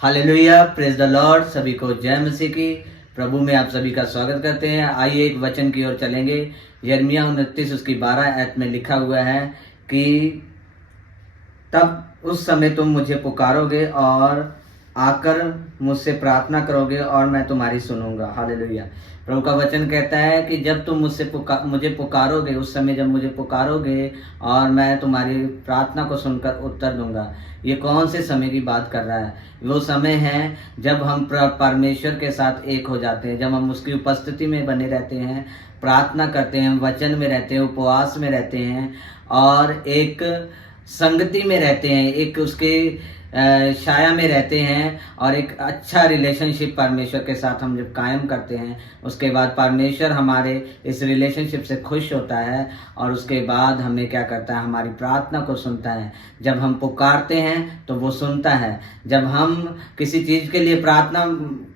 Hallelujah, praise the Lord. सभी को जय मसीह की। प्रभु में आप सभी का स्वागत करते हैं। आइए एक वचन की ओर चलेंगे। यिर्मयाह 29 उसकी 12 आयत में लिखा हुआ है कि तब उस समय तुम मुझे पुकारोगे और आकर मुझसे प्रार्थना करोगे और मैं तुम्हारी सुनूंगा। हालेलुया। प्रभु का वचन कहता है कि जब तुम मुझे पुकारोगे, उस समय जब मुझे पुकारोगे और मैं तुम्हारी प्रार्थना को सुनकर उत्तर दूंगा। ये कौन से समय की बात कर रहा है? वो समय है जब हम परमेश्वर के साथ एक हो जाते हैं, जब हम उसकी उपस्थिति में बने रहते हैं, प्रार्थना करते हैं, वचन में रहते हैं, उपवास में रहते हैं और एक संगति में रहते हैं, एक उसके छाया में रहते हैं और एक अच्छा रिलेशनशिप परमेश्वर के साथ हम जब कायम करते हैं, उसके बाद परमेश्वर हमारे इस रिलेशनशिप से खुश होता है और उसके बाद हमें क्या करता है, हमारी प्रार्थना को सुनता है। जब हम पुकारते हैं तो वो सुनता है। जब हम किसी चीज़ के लिए प्रार्थना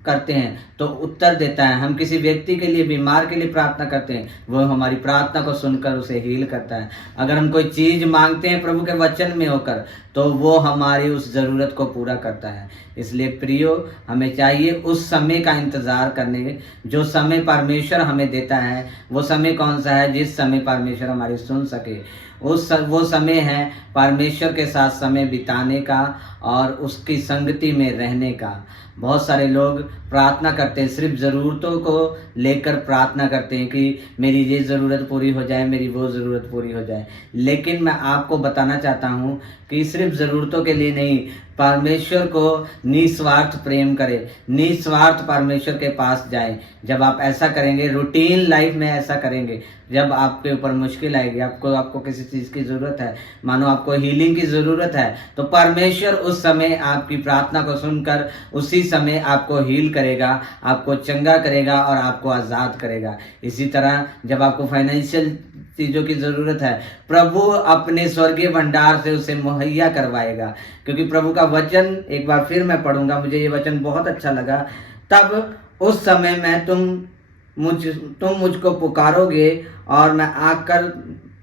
करते हैं तो उत्तर देता है। हम किसी व्यक्ति के लिए, बीमार के लिए प्रार्थना करते हैं, वो हमारी प्रार्थना को सुनकर उसे हील करता है। अगर हम कोई चीज़ मांगते हैं प्रभु के वचन में होकर, तो वो हमारी उस ज़रूरत को पूरा करता है। इसलिए प्रियो, हमें चाहिए उस समय का इंतज़ार करने। जो समय परमेश्वर हमें देता है, वो समय कौन सा है? जिस समय परमेश्वर हमारी सुन सके। वो समय है परमेश्वर के साथ समय बिताने का और उसकी संगति में रहने का। बहुत सारे लोग प्रार्थना करते हैं, सिर्फ ज़रूरतों को लेकर प्रार्थना करते हैं कि मेरी ये ज़रूरत पूरी हो जाए, मेरी वो ज़रूरत पूरी हो जाए। लेकिन मैं आपको बताना चाहता हूँ कि सिर्फ ज़रूरतों के लिए नहीं, परमेश्वर को निस्वार्थ प्रेम करें, निस्वार्थ परमेश्वर के पास जाएं। जब आप ऐसा करेंगे, रूटीन लाइफ में ऐसा करेंगे, जब आपके ऊपर मुश्किल आएगी, आपको किसी चीज़ की ज़रूरत है, मानो आपको हीलिंग की ज़रूरत है, तो परमेश्वर उस समय आपकी प्रार्थना को सुनकर उसी समय आपको हील करेगा, आपको चंगा करेगा और आपको आज़ाद करेगा। इसी तरह जब आपको फाइनेंशियल चीज़ों की ज़रूरत है, प्रभु अपने स्वर्गीय भंडार से उसे मुहैया करवाएगा। क्योंकि प्रभु का वचन एक बार फिर मैं पढ़ूंगा, मुझे ये वचन बहुत अच्छा लगा। तब उस समय में तुम मुझको पुकारोगे और मैं आकर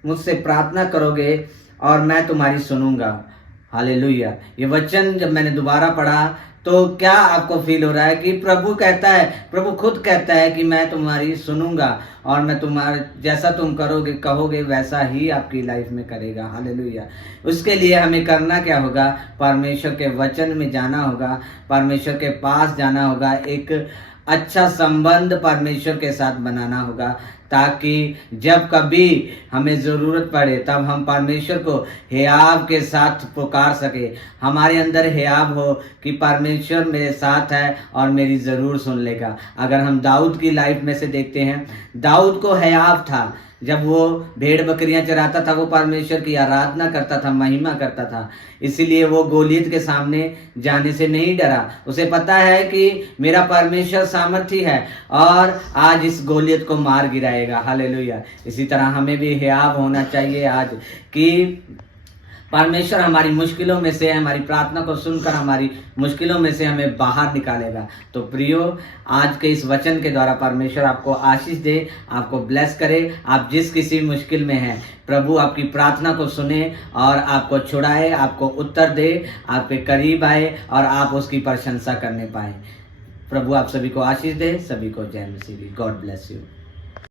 मुझसे प्रार्थना करोगे और मैं तुम्हारी सुनूंगा। हालेलुया। ये वचन जब मैंने दोबारा पढ़ा तो क्या आपको फील हो रहा है कि प्रभु कहता है, प्रभु खुद कहता है कि मैं तुम्हारी सुनूंगा और मैं तुम्हारे जैसा तुम कहोगे वैसा ही आपकी लाइफ में करेगा। हालेलुया। उसके लिए हमें करना क्या होगा? परमेश्वर के वचन में जाना होगा, परमेश्वर के पास जाना होगा, एक अच्छा संबंध परमेश्वर के साथ बनाना होगा, ताकि जब कभी हमें ज़रूरत पड़े तब हम परमेश्वर को हियाव के साथ पुकार सके। हमारे अंदर हियाव हो कि परमेश्वर मेरे साथ है और मेरी ज़रूर सुन लेगा। अगर हम दाऊद की लाइफ में से देखते हैं, दाऊद को हियाव था। जब वो भेड़ बकरियां चराता था, वो परमेश्वर की आराधना करता था, महिमा करता था। इसीलिए वो गोलियत के सामने जाने से नहीं डरा। उसे पता है कि मेरा परमेश्वर सामर्थी है और आज इस गोलियत को मार गिराएगा। हालेलुया। इसी तरह हमें भी हियाव होना चाहिए आज कि परमेश्वर हमारी मुश्किलों में से, हमारी प्रार्थना को सुनकर हमारी मुश्किलों में से हमें बाहर निकालेगा। तो प्रियो, आज के इस वचन के द्वारा परमेश्वर आपको आशीष दे, आपको ब्लेस करे। आप जिस किसी मुश्किल में हैं, प्रभु आपकी प्रार्थना को सुने और आपको छुड़ाए, आपको उत्तर दे, आपके करीब आए और आप उसकी प्रशंसा करने पाए। प्रभु आप सभी को आशीष दे। सभी को जय मसीह। God bless you.